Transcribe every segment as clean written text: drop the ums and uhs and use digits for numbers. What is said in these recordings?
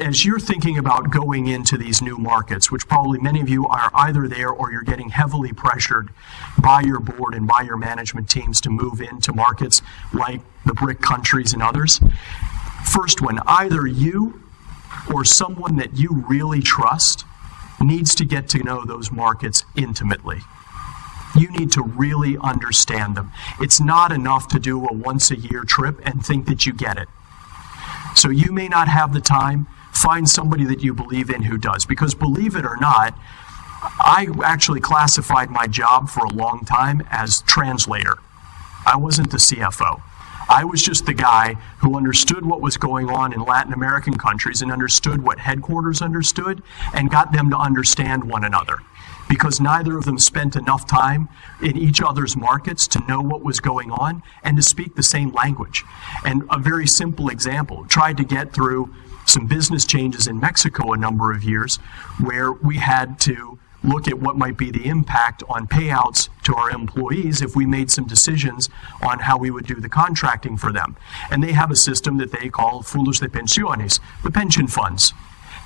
As you're thinking about going into these new markets, which probably many of you are either there or you're getting heavily pressured by your board and by your management teams to move into markets like the BRIC countries and others, first one, either you or someone that you really trust needs to get to know those markets intimately. You need to really understand them. It's not enough to do a once-a-year trip and think that you get it. So you may not have the time. Find somebody that you believe in who does. Because believe it or not, I actually classified my job for a long time as translator. I wasn't the CFO. I was just the guy who understood what was going on in Latin American countries and understood what headquarters understood and got them to understand one another. Because neither of them spent enough time in each other's markets to know what was going on and to speak the same language. And a very simple example, tried to get through some business changes in Mexico a number of years where we had to look at what might be the impact on payouts to our employees if we made some decisions on how we would do the contracting for them. And they have a system that they call fondos de pensiones, the pension funds.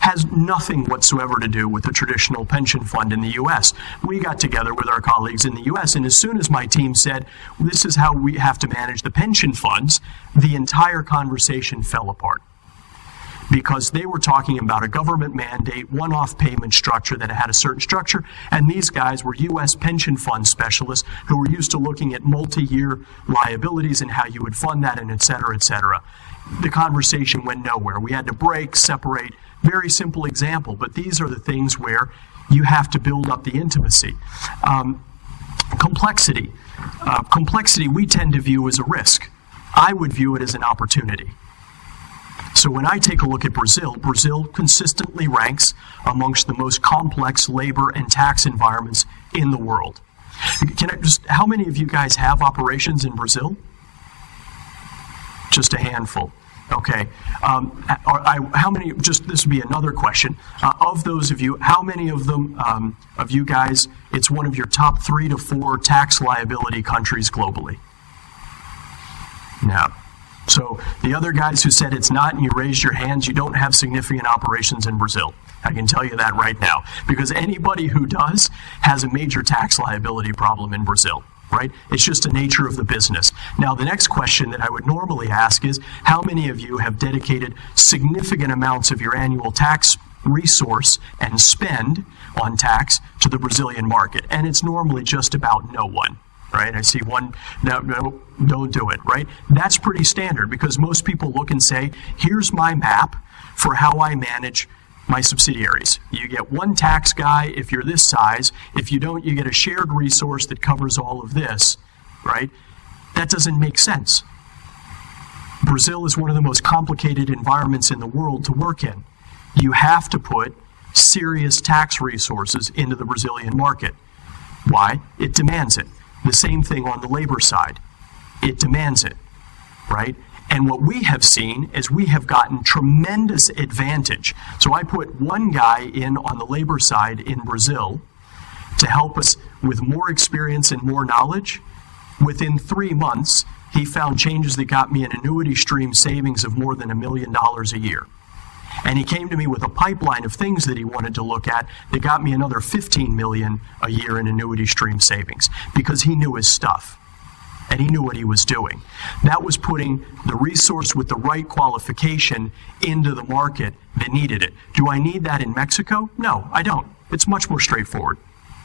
Has nothing whatsoever to do with the traditional pension fund in the U.S. We got together with our colleagues in the U.S., and as soon as my team said, this is how we have to manage the pension funds, the entire conversation fell apart. Because they were talking about a government mandate, one-off payment structure that had a certain structure, and these guys were U.S. pension fund specialists who were used to looking at multi-year liabilities and how you would fund that, and et cetera, et cetera. The conversation went nowhere. We had to break, separate. Very simple example, but these are the things where you have to build up the intimacy. Complexity. Complexity we tend to view as a risk. I would view it as an opportunity. So when I take a look at Brazil, Brazil consistently ranks amongst the most complex labor and tax environments in the world. How many of you guys have operations in Brazil? Just a handful. Okay. How many, this would be another question. Of those of you, how many of them, of you guys, it's one of your top 3 to 4 tax liability countries globally? No. So the other guys who said it's not and you raised your hands, you don't have significant operations in Brazil. I can tell you that right now. Because anybody who does has a major tax liability problem in Brazil. Right? It's just the nature of the business. Now, the next question that I would normally ask is, how many of you have dedicated significant amounts of your annual tax resource and spend on tax to the Brazilian market? And it's normally just about no one. Right? I see one, no, don't do it, right? That's pretty standard because most people look and say, here's my map for how I manage my subsidiaries. You get one tax guy if you're this size. If you don't, you get a shared resource that covers all of this, right? That doesn't make sense. Brazil is one of the most complicated environments in the world to work in. You have to put serious tax resources into the Brazilian market. Why? It demands it. The same thing on the labor side. It demands it, right? And what we have seen is we have gotten tremendous advantage. So I put one guy in on the labor side in Brazil to help us with more experience and more knowledge. Within 3 months, he found changes that got me an annuity stream savings of more than $1 million a year. And he came to me with a pipeline of things that he wanted to look at that got me another $15 million a year in annuity stream savings because he knew his stuff. And he knew what he was doing. That was putting the resource with the right qualification into the market that needed it. Do I need that in Mexico? No, I don't. It's much more straightforward.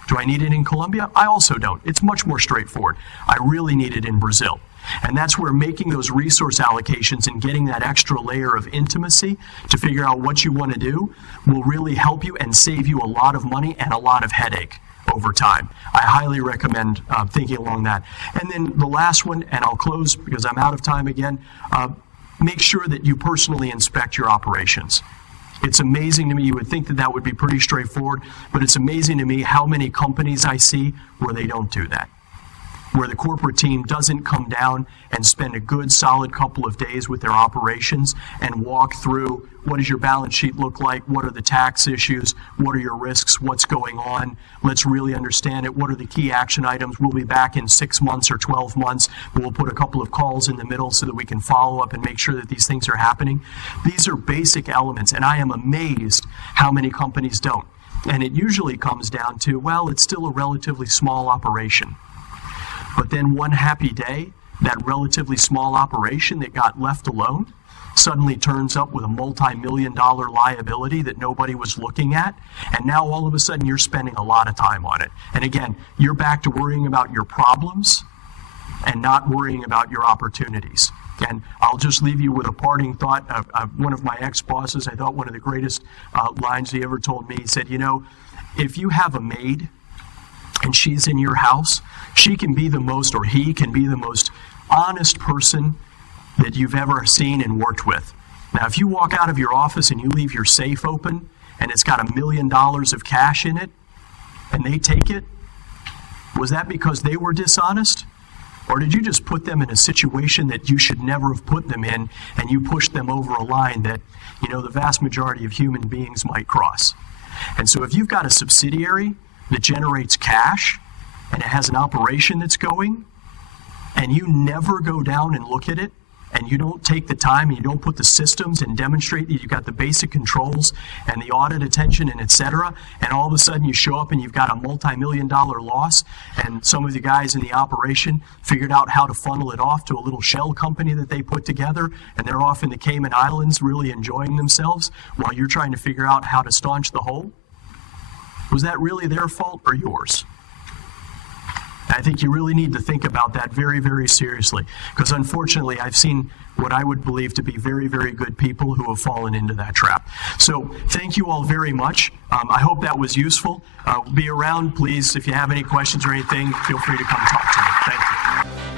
Do I need it in Colombia? I also don't. It's much more straightforward. I really need it in Brazil. And that's where making those resource allocations and getting that extra layer of intimacy to figure out what you want to do will really help you and save you a lot of money and a lot of headache over time. I highly recommend thinking along that. And then the last one, and I'll close because I'm out of time again, make sure that you personally inspect your operations. It's amazing to me, you would think that that would be pretty straightforward, but it's amazing to me how many companies I see where they don't do that. where the corporate team doesn't come down and spend a good solid couple of days with their operations and walk through what does your balance sheet look like, what are the tax issues, what are your risks, what's going on, let's really understand it, what are the key action items, we'll be back in 6 months or 12 months, we'll put a couple of calls in the middle so that we can follow up and make sure that these things are happening. These are basic elements, and I am amazed how many companies don't. And it usually comes down to, well, it's still a relatively small operation. But then one happy day, that relatively small operation that got left alone suddenly turns up with a multi-million-dollar liability that nobody was looking at, and now all of a sudden you're spending a lot of time on it. And again, you're back to worrying about your problems and not worrying about your opportunities. And I'll just leave you with a parting thought. One of my ex-bosses, I thought one of the greatest lines he ever told me, he said, you know, if you have a maid and she's in your house, she can be the most, or he can be the most honest person that you've ever seen and worked with. Now, if you walk out of your office and you leave your safe open and it's got $1 million of cash in it and they take it, was that because they were dishonest? Or did you just put them in a situation that you should never have put them in, and you pushed them over a line that, you know, the vast majority of human beings might cross? And so if you've got a subsidiary that generates cash and it has an operation that's going, and you never go down and look at it, and you don't take the time and you don't put the systems and demonstrate that you've got the basic controls and the audit attention and et cetera, and all of a sudden you show up and you've got a multi-million-dollar loss, and some of the guys in the operation figured out how to funnel it off to a little shell company that they put together, and they're off in the Cayman Islands really enjoying themselves while you're trying to figure out how to staunch the hole. Was that really their fault or yours? I think you really need to think about that very, very seriously, because unfortunately I've seen what I would believe to be very, very good people who have fallen into that trap. So thank you all very much. I hope that was useful. Be around, please. If you have any questions or anything, feel free to come talk to me. Thank you.